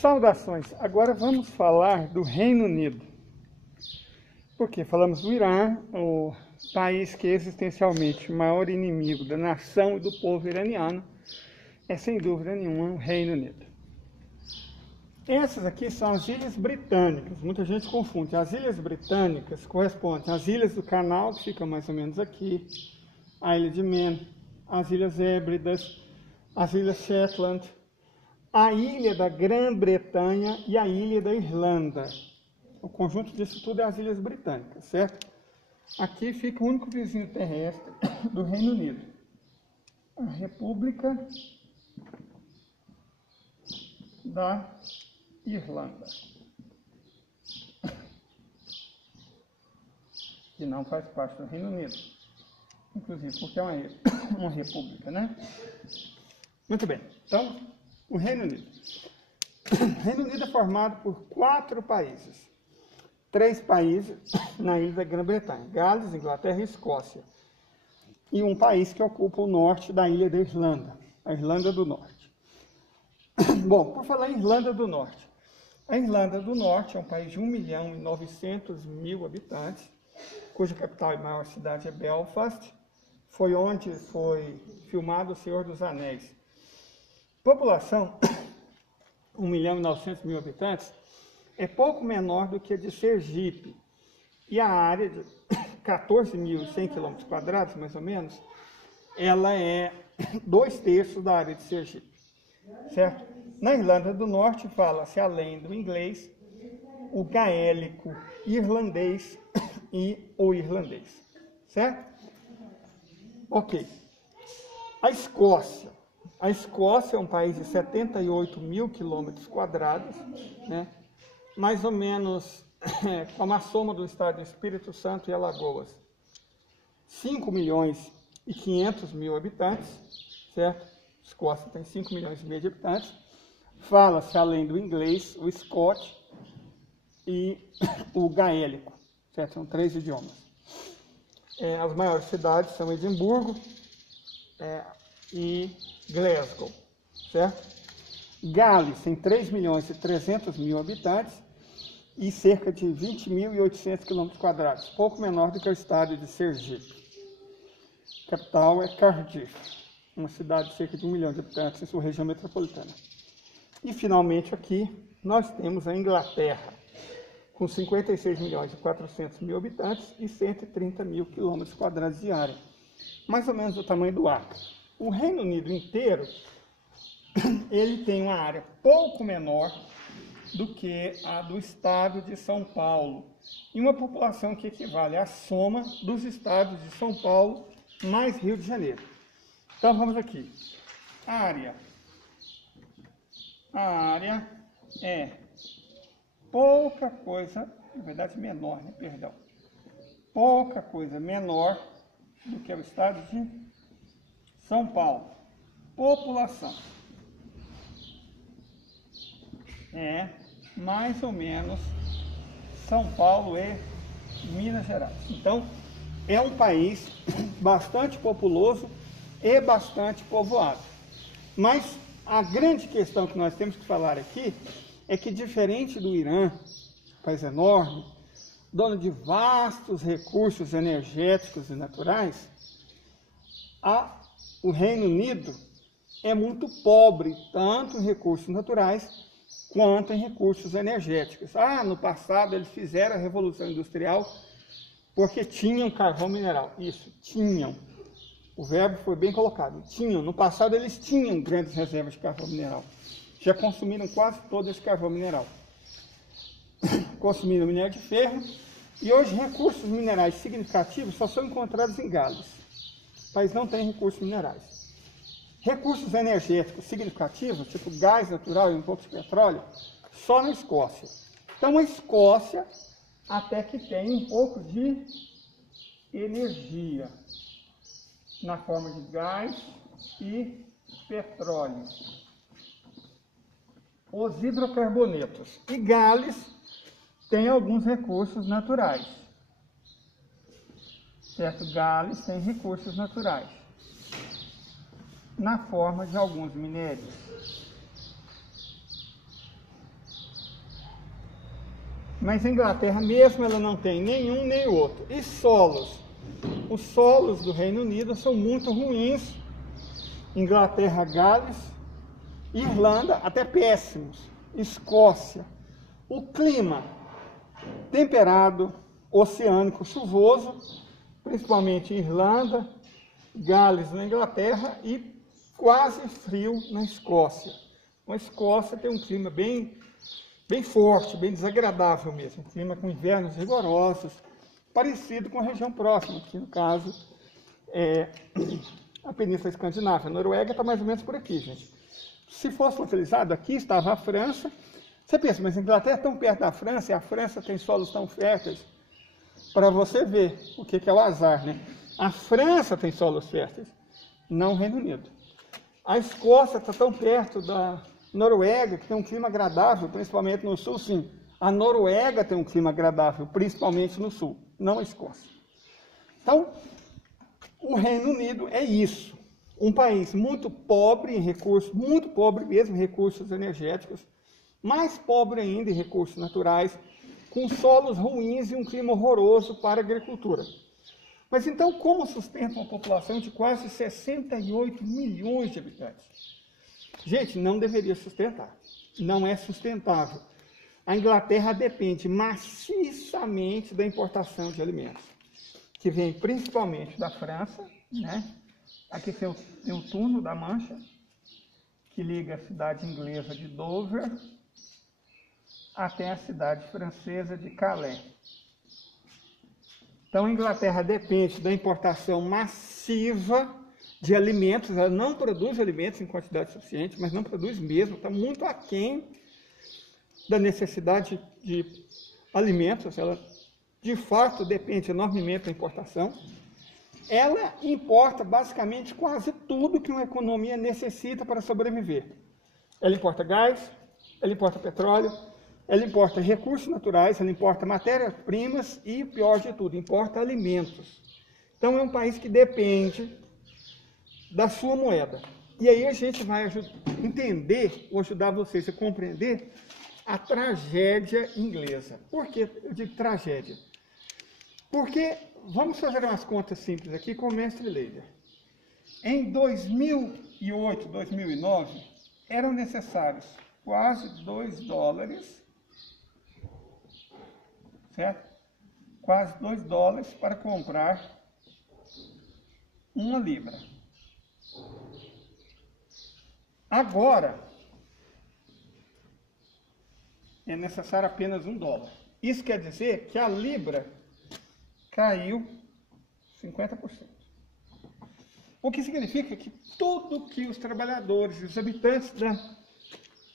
Saudações! Agora vamos falar do Reino Unido. Porque falamos do Irã, o país que é existencialmente o maior inimigo da nação e do povo iraniano, é sem dúvida nenhuma o Reino Unido. Essas aqui são as Ilhas Britânicas, muita gente confunde. As Ilhas Britânicas correspondem às Ilhas do Canal, que ficam mais ou menos aqui, a Ilha de Man, as Ilhas Hébridas, as Ilhas Shetland, a Ilha da Grã-Bretanha e a Ilha da Irlanda. O conjunto disso tudo é as Ilhas Britânicas, certo? Aqui fica o único vizinho terrestre do Reino Unido, a República da Irlanda, que não faz parte do Reino Unido, inclusive porque é uma república, né? Muito bem, então, o Reino Unido. O Reino Unido é formado por 4 países. 3 países na ilha da Grã-Bretanha, Gales, Inglaterra e Escócia. E um país que ocupa o norte da ilha da Irlanda, a Irlanda do Norte. Bom, por falar em Irlanda do Norte. A Irlanda do Norte é um país de 1.900.000 habitantes, cuja capital e maior cidade é Belfast. Foi onde foi filmado O Senhor dos Anéis. População, 1.900.000 habitantes, é pouco menor do que a de Sergipe. E a área de 14.100 km², mais ou menos, ela é 2/3 da área de Sergipe, certo? Na Irlanda do Norte fala-se, além do inglês, o gaélico irlandês e o irlandês, certo? Ok. A Escócia. A Escócia é um país de 78.000 km², né? Mais ou menos como a soma do estado do Espírito Santo e Alagoas. 5.500.000 habitantes, certo? A Escócia tem 5,5 milhões de habitantes. Fala-se, além do inglês, o Scott e o gaélico, certo? São 3 idiomas. As maiores cidades são Edimburgo e Glasgow, certo? Gales tem 3.300.000 habitantes e cerca de 20.800 km², pouco menor do que o estado de Sergipe. A capital é Cardiff, uma cidade de cerca de 1 milhão de habitantes em sua região metropolitana. E finalmente aqui nós temos a Inglaterra, com 56.400.000 habitantes e 130.000 km² de área, mais ou menos do tamanho do Acre. O Reino Unido inteiro, ele tem uma área pouco menor do que a do estado de São Paulo, e uma população que equivale à soma dos estados de São Paulo mais Rio de Janeiro. Então vamos aqui. A área é pouca coisa, na verdade menor, né? Perdão. Pouca coisa menor do que o estado de São Paulo. População é mais ou menos São Paulo e Minas Gerais. Então, é um país bastante populoso e bastante povoado. Mas a grande questão que nós temos que falar aqui é que, diferente do Irã, país enorme, dono de vastos recursos energéticos e naturais, o Reino Unido é muito pobre, tanto em recursos naturais quanto em recursos energéticos. No passado eles fizeram a Revolução Industrial porque tinham carvão mineral. Isso, tinham. O verbo foi bem colocado. Tinham. No passado eles tinham grandes reservas de carvão mineral. Já consumiram quase todo esse carvão mineral. Consumiram minério de ferro. E hoje recursos minerais significativos só são encontrados em Gales. O país não tem recursos minerais. Recursos energéticos significativos, tipo gás natural e um pouco de petróleo, só na Escócia. Então a Escócia até que tem um pouco de energia na forma de gás e petróleo. Os hidrocarbonetos. E Gales tem alguns recursos naturais. Certo? Gales tem recursos naturais na forma de alguns minérios. mas a Inglaterra mesmo ela não tem nenhum nem outro. E solos? Os solos do Reino Unido são muito ruins. Inglaterra, Gales, Irlanda, até péssimos. Escócia. O clima temperado, oceânico, chuvoso, principalmente em Irlanda, Gales na Inglaterra e quase frio na Escócia. A Escócia tem um clima bem forte, bem desagradável mesmo. Um clima com invernos rigorosos, parecido com a região próxima, que no caso é a Península Escandinava. A Noruega está mais ou menos por aqui, gente. Se fosse localizado aqui, estava a França. Você pensa, mas a Inglaterra é tão perto da França, e a França tem solos tão férteis, para você ver o que é o azar, né? A França tem solos férteis, não o Reino Unido. A Escócia está tão perto da Noruega, que tem um clima agradável, principalmente no sul, sim. A Noruega tem um clima agradável, principalmente no sul, não a Escócia. Então, o Reino Unido é isso. Um país muito pobre em recursos, muito pobre mesmo em recursos energéticos, mais pobre ainda em recursos naturais, com solos ruins e um clima horroroso para a agricultura. Mas então, como sustenta uma população de quase 68 milhões de habitantes? Gente, não deveria sustentar. Não é sustentável. A Inglaterra depende maciçamente da importação de alimentos, que vem principalmente da França, né? Aqui tem o túnel da Mancha, que liga a cidade inglesa de Dover até a cidade francesa de Calais. Então, a Inglaterra depende da importação massiva de alimentos. Ela não produz alimentos em quantidade suficiente, mas não produz mesmo, está muito aquém da necessidade de alimentos. Ela, de fato, depende enormemente da importação. Ela importa basicamente quase tudo que uma economia necessita para sobreviver. Ela importa gás, ela importa petróleo, ela importa recursos naturais, ela importa matérias-primas e, pior de tudo, importa alimentos. Então, é um país que depende da sua moeda. E aí a gente vai entender, ou ajudar vocês a compreender, a tragédia inglesa. Por que eu digo tragédia? Porque, vamos fazer umas contas simples aqui com o mestre Leider. Em 2008, 2009, eram necessários quase $2, certo? Quase $2 para comprar uma libra. Agora, é necessário apenas $1. Isso quer dizer que a libra caiu 50%. O que significa que tudo que os trabalhadores e os habitantes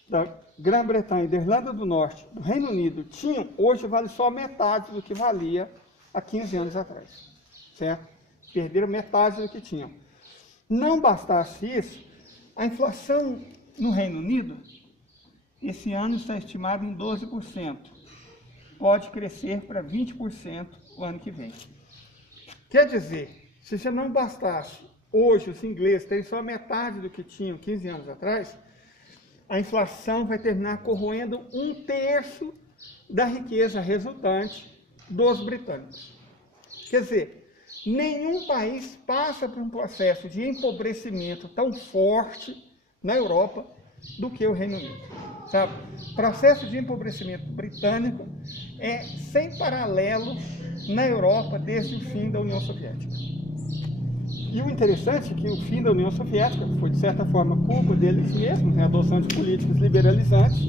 da Grã-Bretanha, da Irlanda do Norte, do Reino Unido, tinham, hoje vale só metade do que valia há 15 anos atrás. Certo? Perderam metade do que tinham. Não bastasse isso, a inflação no Reino Unido, esse ano está estimada em 12%. Pode crescer para 20% o ano que vem. Quer dizer, se já não bastasse hoje os ingleses terem só metade do que tinham 15 anos atrás, a inflação vai terminar corroendo 1/3 da riqueza resultante dos britânicos. Quer dizer, nenhum país passa por um processo de empobrecimento tão forte na Europa do que o Reino Unido. Sabe? O processo de empobrecimento britânico é sem paralelo na Europa desde o fim da União Soviética. E o interessante é que o fim da União Soviética foi, de certa forma, culpa deles mesmos, né? A adoção de políticas liberalizantes,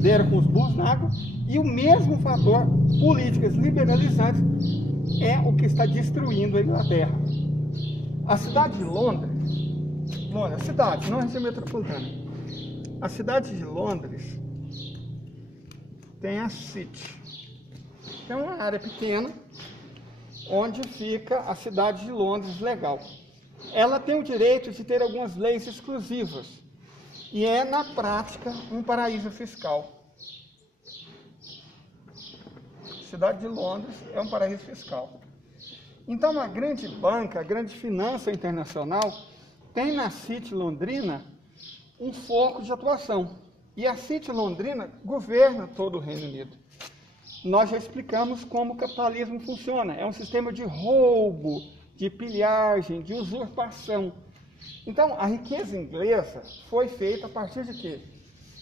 deram com os burros na água, e o mesmo fator, políticas liberalizantes, é o que está destruindo a Inglaterra. A cidade de Londres, a cidade, não a região metropolitana, a cidade de Londres tem a City, que é uma área pequena, onde fica a cidade de Londres legal. Ela tem o direito de ter algumas leis exclusivas, e é, na prática, um paraíso fiscal. A cidade de Londres é um paraíso fiscal. Então, a grande banca, a grande finança internacional, tem na City londrina um foco de atuação. E a City londrina governa todo o Reino Unido. nós já explicamos como o capitalismo funciona. É um sistema de roubo, de pilhagem, de usurpação. Então, a riqueza inglesa foi feita a partir de quê?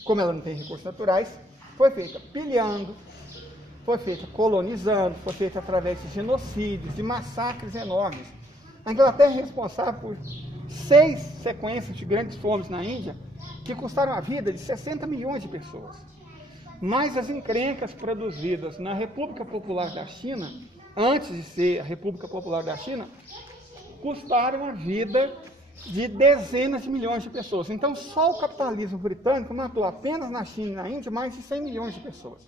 Como ela não tem recursos naturais, foi feita pilhando, foi feita colonizando, foi feita através de genocídios, de massacres enormes. A Inglaterra é responsável por 6 sequências de grandes fomes na Índia, que custaram a vida de 60 milhões de pessoas. Mas as encrencas produzidas na República Popular da China, antes de ser a República Popular da China, custaram a vida de dezenas de milhões de pessoas. Então, só o capitalismo britânico matou apenas na China e na Índia mais de 100 milhões de pessoas,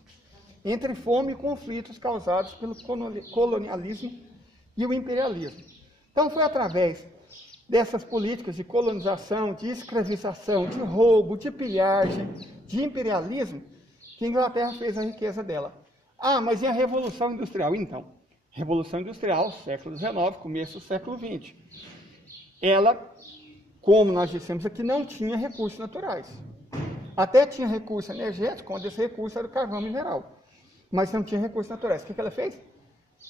entre fome e conflitos causados pelo colonialismo e o imperialismo. Então, foi através dessas políticas de colonização, de escravização, de roubo, de pilhagem, de imperialismo, que a Inglaterra fez a riqueza dela. Ah, mas e a Revolução Industrial? Então, Revolução Industrial, século XIX, começo do século XX. Ela, como nós dissemos aqui, não tinha recursos naturais. Até tinha recurso energético, onde esse recurso era o carvão mineral. Mas não tinha recursos naturais. O que ela fez?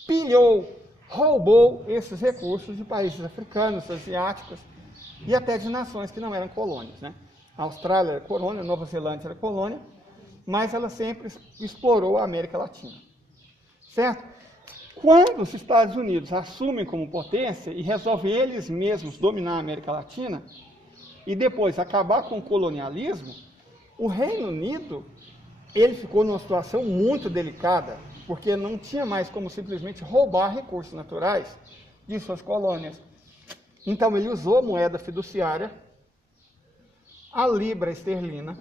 Pilhou, roubou esses recursos de países africanos, asiáticos e até de nações que não eram colônias, né? A Austrália era colônia, a Nova Zelândia era colônia, mas ela sempre explorou a América Latina. Certo? Quando os Estados Unidos assumem como potência e resolvem eles mesmos dominar a América Latina e depois acabar com o colonialismo, o Reino Unido ele ficou numa situação muito delicada, porque não tinha mais como simplesmente roubar recursos naturais de suas colônias. Então ele usou a moeda fiduciária, a libra esterlina,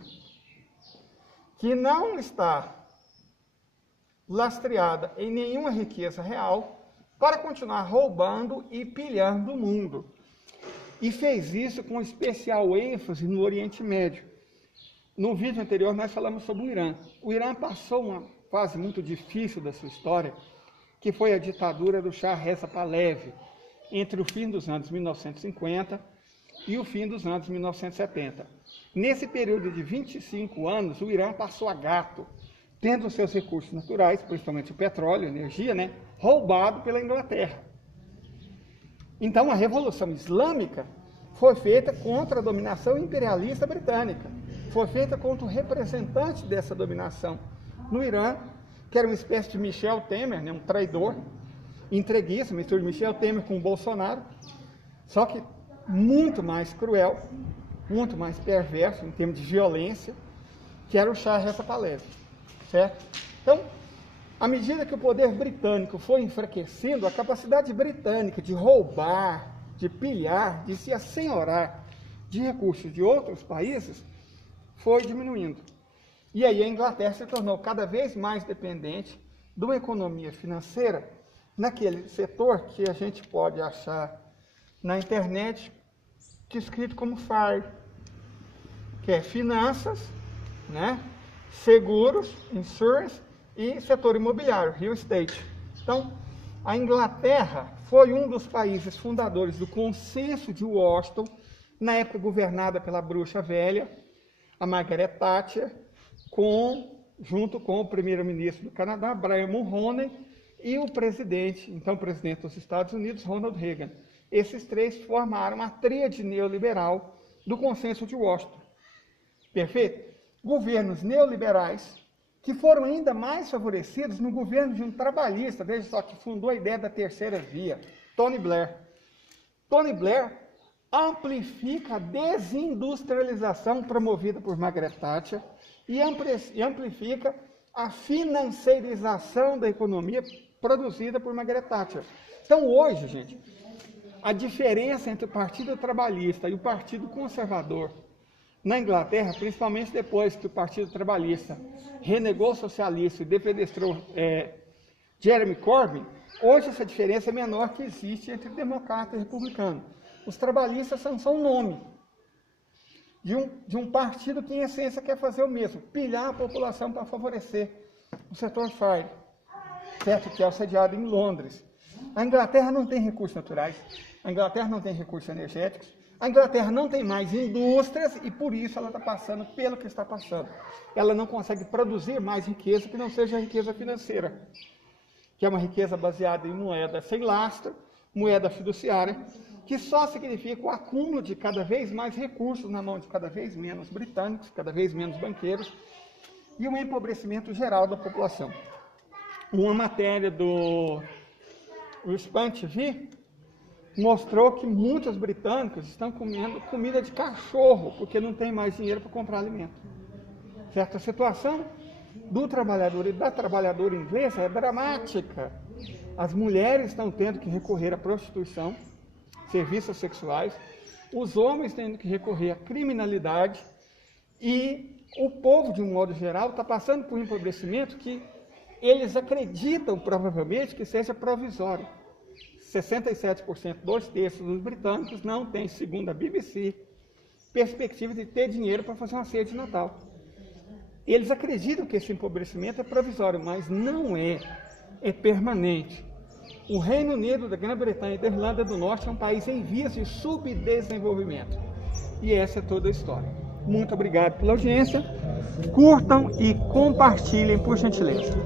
que não está lastreada em nenhuma riqueza real, para continuar roubando e pilhando o mundo. E fez isso com especial ênfase no Oriente Médio. No vídeo anterior nós falamos sobre o Irã. O Irã passou uma fase muito difícil da sua história, que foi a ditadura do Shah Reza Pahlavi, entre o fim dos anos 1950 e o fim dos anos 1970. Nesse período de 25 anos, o Irã passou a gato, tendo seus recursos naturais, principalmente o petróleo, a energia, né, roubado pela Inglaterra. Então, a Revolução Islâmica foi feita contra a dominação imperialista britânica. Foi feita contra o representante dessa dominação no Irã, que era uma espécie de Michel Temer, né, um traidor, entreguista, mistura de Michel Temer com o Bolsonaro, só que muito mais cruel, muito mais perverso em termos de violência, que era o Shah Reza Pahlavi. Certo? Então, à medida que o poder britânico foi enfraquecendo, a capacidade britânica de roubar, de pilhar, de se assenhorar de recursos de outros países foi diminuindo. E aí a Inglaterra se tornou cada vez mais dependente de uma economia financeira naquele setor que a gente pode achar na internet que é escrito como FIRE, que é finanças, né? Seguros, insurance e setor imobiliário, real estate. Então, a Inglaterra foi um dos países fundadores do Consenso de Washington, na época governada pela bruxa velha, a Margaret Thatcher, junto com o primeiro-ministro do Canadá, Brian Mulroney, e o presidente, então presidente dos Estados Unidos, Ronald Reagan. Esses três formaram a tríade neoliberal do Consenso de Washington. Perfeito? Governos neoliberais, que foram ainda mais favorecidos no governo de um trabalhista, veja só, que fundou a ideia da terceira via, Tony Blair. Tony Blair amplifica a desindustrialização promovida por Margaret Thatcher e amplifica a financeirização da economia produzida por Margaret Thatcher. Então hoje, gente, a diferença entre o Partido Trabalhista e o Partido Conservador na Inglaterra, principalmente depois que o Partido Trabalhista renegou o socialista e defenestrou Jeremy Corbyn, hoje essa diferença é menor que existe entre democrata e republicano. Os trabalhistas são só um nome de um partido que, em essência, quer fazer o mesmo, pilhar a população para favorecer o setor FIRE, certo? Que é sediado em Londres. A Inglaterra não tem recursos naturais, a Inglaterra não tem recursos energéticos, A Inglaterra não tem mais indústrias e por isso ela está passando pelo que está passando. Ela não consegue produzir mais riqueza que não seja a riqueza financeira, que é uma riqueza baseada em moeda sem lastro, moeda fiduciária, que só significa o acúmulo de cada vez mais recursos na mão de cada vez menos britânicos, cada vez menos banqueiros, e um empobrecimento geral da população. Uma matéria do Spam TV mostrou que muitos britânicos estão comendo comida de cachorro, porque não tem mais dinheiro para comprar alimento. Certo? A situação do trabalhador e da trabalhadora inglesa é dramática. As mulheres estão tendo que recorrer à prostituição, serviços sexuais, os homens tendo que recorrer à criminalidade e o povo, de um modo geral, está passando por um empobrecimento que eles acreditam, provavelmente, que seja provisório. 67%, 2/3 dos britânicos não têm, segundo a BBC, perspectiva de ter dinheiro para fazer uma ceia de Natal. Eles acreditam que esse empobrecimento é provisório, mas não é, é permanente. O Reino Unido, da Grã-Bretanha e da Irlanda do Norte é um país em vias de subdesenvolvimento. E essa é toda a história. Muito obrigado pela audiência. Curtam e compartilhem, por gentileza.